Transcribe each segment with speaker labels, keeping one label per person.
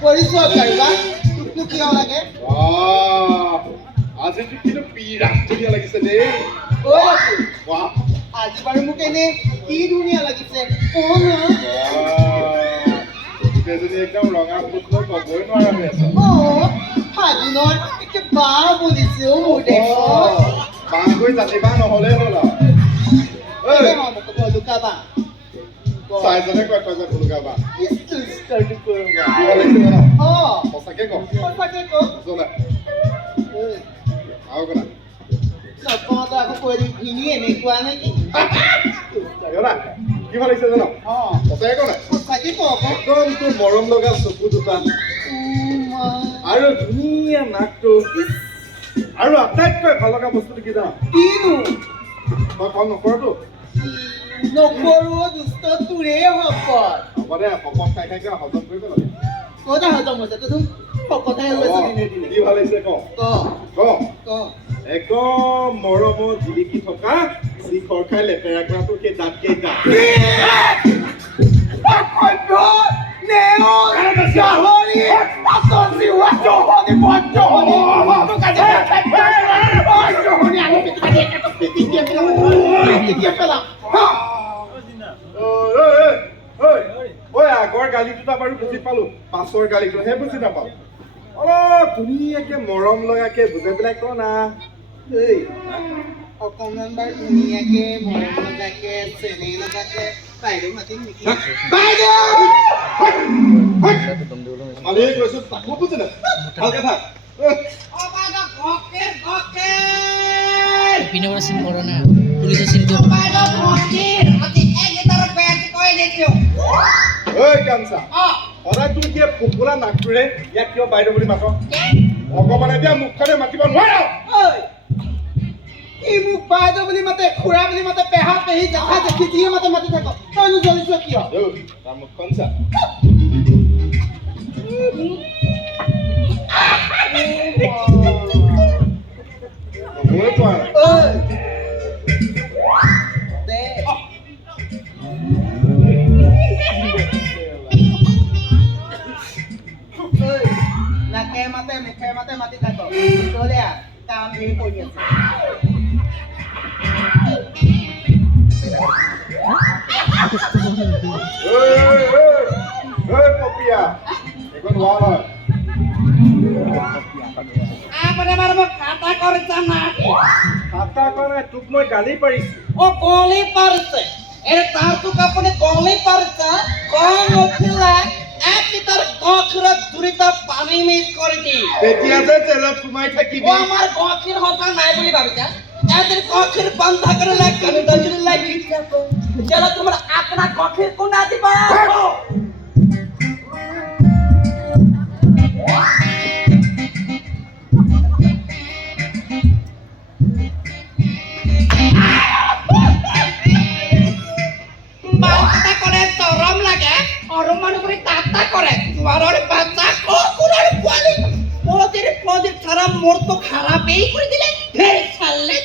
Speaker 1: কৰিছো পাৰিবা তোকনো কিয় লাগে
Speaker 2: আজিতো কিন্তু বিৰাট ধুনীয়া লাগিছে দেই
Speaker 1: ঐ বাপু,
Speaker 2: বাহ,
Speaker 1: আজি বাৰু মোক এনেই কি ধুনীয়া লাগিছে কওঁ না
Speaker 2: বাহ। গোটেইজনী একদম ৰঙা ফুট লৈ ক'বই নোৱাৰা হৈ আছা
Speaker 1: অ' ফাগুনৰ একে বাহ বলিছে অ' মোৰ দেশত
Speaker 2: বাঁহ গৈ জাতিবাঁহ নহ'লেই হ'ল আৰু
Speaker 1: এই
Speaker 2: ঐ,
Speaker 1: মোক ভলুকা বাহ
Speaker 2: চাইজনে কয় তই যে
Speaker 1: কোনোবা
Speaker 2: বা দিব লাগিছিল
Speaker 1: ন
Speaker 2: সঁচাকে
Speaker 1: কচাকে
Speaker 2: আৰু কোনা মৰম লগা চকু দুটা আৰু ধুনীয়া নাকটো আৰু আটাইতকৈ ভাল লগা বস্তুটো কি জান
Speaker 1: কি
Speaker 2: মই ফল নকৰোতো
Speaker 1: নকৰো দুষ্ট তোৰে শপত
Speaker 2: হ'ব দে শপত খাই খাই হজম কৰিব লাগে
Speaker 1: ক'তা হজম হৈছে তই শপতহে লৈছ দিনে দিনে
Speaker 2: কি ভালো লাগিছে ক
Speaker 1: ক
Speaker 2: ক
Speaker 1: ক
Speaker 2: একদম মৰমত জিলিকি থকা যি খৰ খাই লেতেৰা কৰাটো সেই দাঁত কেইটা ঐ, গালি দুটা বাৰু বুজি পালো। পাছৰ গালিটোহে বুজি নাপালো। অলপ ধুনীয়াকে মৰম লগাকে বুজাই পেলাই ক না।
Speaker 1: অকণমান বাৰু ধুনীয়াকে মৰম লগাকে চেনেহ লগাকে বাইদেউ মাতিম নেকি?
Speaker 2: মালিকে কৈছো তাকো বুজি নাই ভালকে থাক ঐ,
Speaker 3: পিনে পৰা চিন কৰা নাই। পুলিচে
Speaker 2: ঐ কাঞ্চা সদায় তুমি কিয় ফুপুলা নাকটোৰে ইয়াক কিয় বাইদেউ বুলি মাত ভগৱানে দিয়া মুখখনে মাতিব নোৱাৰ
Speaker 1: ঐ, ই মোক বাইদেউ বুলি মাতে খুৰা বুলি মাতে পেহা পেহী জেঠা জেঠি যিয়ে মাতে মাতি থাকক তইনো জ্বলিছ কিয়
Speaker 2: তাৰ মুখখন চা ক'বই পৰা পপীয়া এইখন ৱাল হয় খাতা তোক মই গালি পাৰিছো
Speaker 1: এ তাৰটোক আপুনি গলি পাৰিছে কম উঠিলে এক লিটার গখরা দুরিতা পানি মিক্স দি।
Speaker 2: তেতিয়া যে জেলত সোমাই
Speaker 1: ও
Speaker 2: থাকিবি
Speaker 1: আমার গাখীৰ হতা নাই বলি ভাবিছা? এদের গাখীৰ বন্ধ করে লাগ কানে দজরে লাগি চলো তোমার আপনা গাখীৰ কোনা দিবা? করে। তোমার বাচ্চা কুকুরের পোয়ালি। পদের পদের সারা মোর তো খারাপই করে দিলে ফের ছাড়লে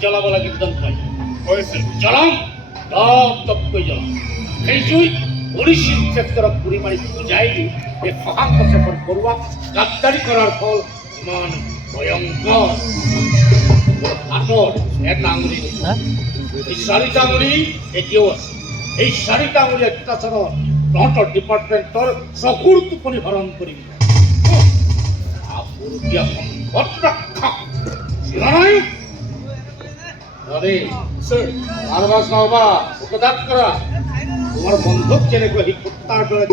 Speaker 4: জ্বলাব জ্বলাম দপ জ্বলাম। সেই জুই পুলিচ ইন্সপেক্টৰক পুৰি মাৰি বুজাই দি এই শশাংক শেখৰ বৰুৱাক গাদ্দাৰি কৰাৰ ফল ইমান হাতৰ এটা আঙুলি
Speaker 3: হা
Speaker 4: এই চাৰিটা আঙুলি এতিয়াও আছে এই চাৰিটা আঙুলি অত্যাচাৰত তহঁতৰ ডিপাৰ্টমেণ্টৰ চকুৰ টোপনি ৰক্ষক শিৰণাই আরে স্যার আর বাস নাওবা উপদাত করা। তোমার বন্ধুক যেনেকৈ সি কুত্তাৰ দৰে।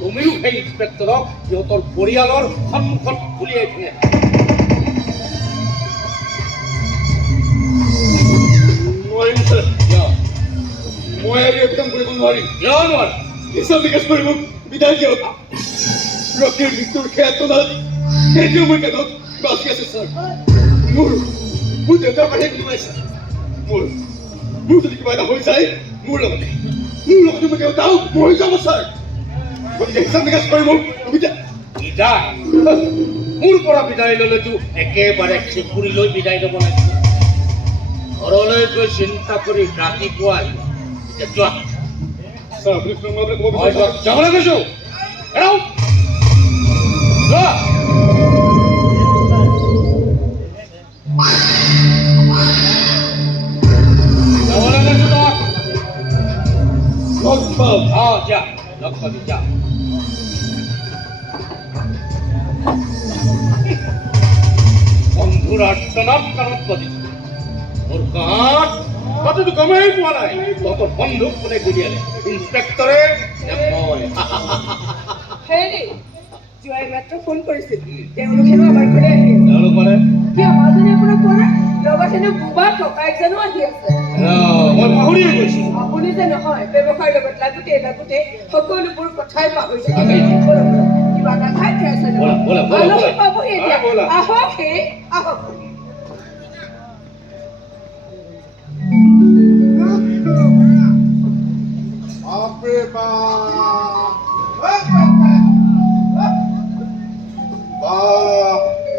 Speaker 4: তুমিও সেই ইন্সপেক্টৰক সিহঁতৰ পৰিয়ালৰ সন্মুখত উলিয়াই থৈ?
Speaker 2: মই আৰু একদম কৰিব নোৱাৰিম
Speaker 4: কিয় নোৱাৰা?
Speaker 2: হিচাপ নিকাচ কৰি মোক বিদায় দিয়ক ৰকীৰ মৃত্যুৰ মই কাণত বাচি আছে ছাৰ মোৰ মোৰ দেউতাৰ বাহিৰে কোনো নাই ছাৰ মোৰ মোৰ যদি কিবা এটা হৈ যায় গতিকে হিচাপ নিকাচ কৰি মোক তুমি যে
Speaker 4: বিদায়। মোৰ পৰা বিদায় ল'লেতো একেবাৰে চেকুৰিলৈ বিদায় ল'ব লাগিব। ঘৰলৈ গৈ চিন্তা কৰি ৰাতিপুৱা আহিবা এতিয়া যোৱা। যোৱা- কৈছো।
Speaker 2: পাম
Speaker 4: অ যা লগ পাবি যা বন্ধুৰ আৰ্তনাদ কাণত বাজিছে মোৰ কাঠ তাতেতো গমেই পোৱা নাই তহঁতৰ বন্ধুক কোনে গুলিয়ালে ইন্সপেক্টৰে নে মই।
Speaker 5: হেৰি যোৱাই মাত্ৰ ফোন কৰিছিল। তেওঁলোক আমাৰ ঘৰলৈ আহি আছে
Speaker 4: তেওঁলোক মানে?
Speaker 5: কিয় মাজনী আপোনাক কোৱা লগত বুবা ককায়েক আহি আছে।
Speaker 4: মই পাহৰিয়ে গৈছিলো
Speaker 5: আপুনি যে নহয় ব্যৱসায়ৰ লগত লাগোতে লাগোতে সকলোবোৰ কথাই পাহৰি যায়
Speaker 4: তাকেই।
Speaker 5: ব'লক, ব'লক, কিবা এটা খাই খাই আছে
Speaker 4: ব'লা, ব'লা, ব'লা,
Speaker 5: আলহী পাবহি এতিয়া। আহক। হে আহক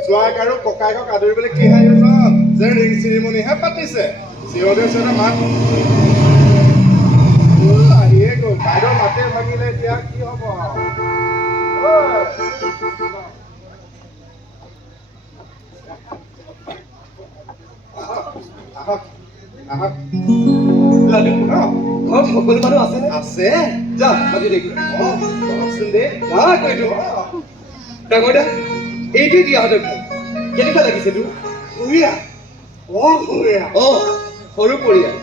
Speaker 2: জোৱাইক আৰু ককায়েকক আদৰিবলৈ কি আয়োজন যে ৰিং চিৰিমনিহে পাতিছে। চিৰতে চিৰতে মাত উ, আহিয়ে গ'ল বাইদেউ মাতে ভাঙিলে এতিয়া কি হ'ব ঐ। আহক, আহক আহক
Speaker 6: লাডু
Speaker 2: ন?
Speaker 6: ঘৰত সকলো মানুহ আছেনে
Speaker 2: আছে
Speaker 6: যা মাতি দেখি
Speaker 2: অ কওকচোন দেই
Speaker 6: যা কৈতো ডাঙৰ দা এইটোৱে দিয়া হাতত কেনেকুৱা লাগিছে তোৰ অ সৰু পৰিয়াল।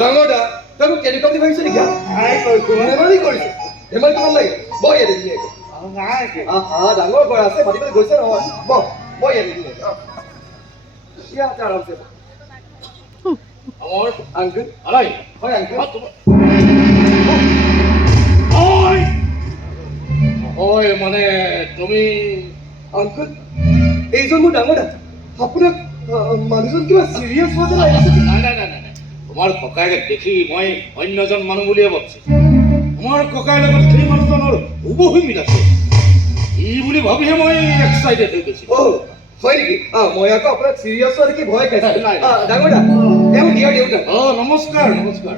Speaker 6: ডাঙৰ দা তই মোক কেনেকুৱা বুলি ভাবিছ নেকি? ধেমালি কৰিছে। ধেমালি কৰিব লাগে বহ ইয়াতে ধুনীয়াকৈ আহা ডাঙৰ ঘৰ আছে মাতিবলৈ গৈছে নহয়। বহ বহ ইয়াতে ধুনীয়াকৈ অ। ইয়াতে আৰামছে বহ।
Speaker 4: আমাৰ
Speaker 6: আংকুল।
Speaker 4: আলাই
Speaker 6: হয় আংকুল।
Speaker 4: হয় হয় মানে তুমি
Speaker 6: আংকুল এইজন মোৰ ডাঙৰ দা আপোনাক মানুহজন কিবা চিৰিয়াছ হোৱা যেন লাগিছে
Speaker 4: নাই নাই নাই নাই। তোমাৰ ককায়েক দেখি মই অন্যজন মানুহ বুলিয়ে ভাবিছো। তোমাৰ ককাইৰ লগত সেই মানুহজনৰ হুবহু মিল আছে। ই বুলি ভাবিহে মই এক্সাইটেড হৈ
Speaker 6: হয় নেকি? আহ, মই আকৌ আপোনাক চিৰিয়াছ হোৱা দেখি ভয় ডাঙৰ দা দেউতা
Speaker 4: অ নমস্কাৰ নমস্কাৰ।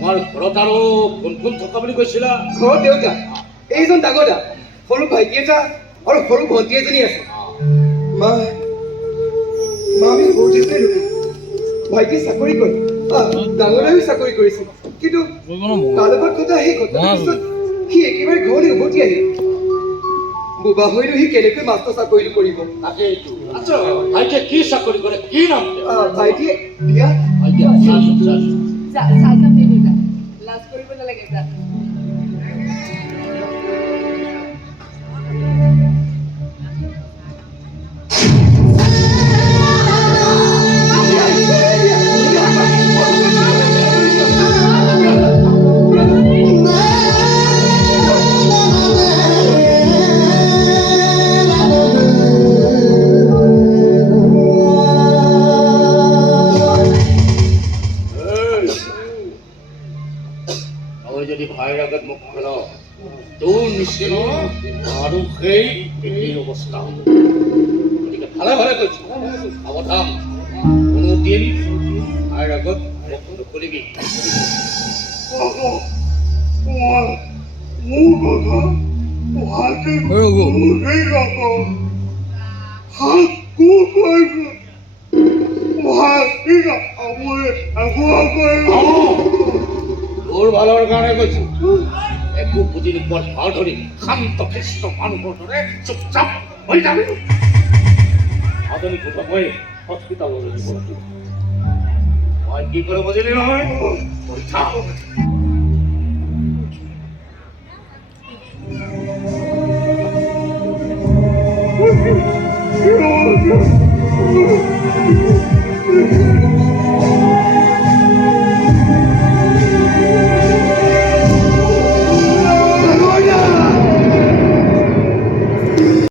Speaker 4: আমাৰ ঘৰত আৰু কোন কোন থকা বুলি কৈছিলা?
Speaker 6: ঘৰত দেউতা। এইজন ডাঙৰ দা সৰু ভাইটি এটা আৰু সৰু ভণ্টি এজনী আছে। মা মা আমি ঢুকিল ভাইটি চাকৰি কৰে আহ, ডাঙৰ চাকৰি কৰিছিল কিন্তু তাৰ লগত কথা সেই ঘটনাৰ পিছত সি একেবাৰে ঘৰলৈ উভতি আহিল বোবা হৈনো সি কেনেকৈ মাষ্টৰ চাকৰিটো কৰিব?
Speaker 4: আচ্ছা ভাইটিয়ে কি চাকৰি কৰে? কি নাম?
Speaker 6: ভাইটিয়ে বিয়া।
Speaker 5: লাজ কৰিব নালাগে
Speaker 4: নিচিনা আৰু অৱস্থা গতিকে ভালে ভালে কৈছো সাৱধান কোনোদিন আগত তোৰ ভালৰ কাৰণে কৈছো একো বুজি নোপোৱাৰ ধরে শান্ত শিষ্ট মানুষ ধরে চুপচাপ হয়ে যাবে। আধুনিক হয়ে হসপিটাল কি কৰে বুজিলি নহয়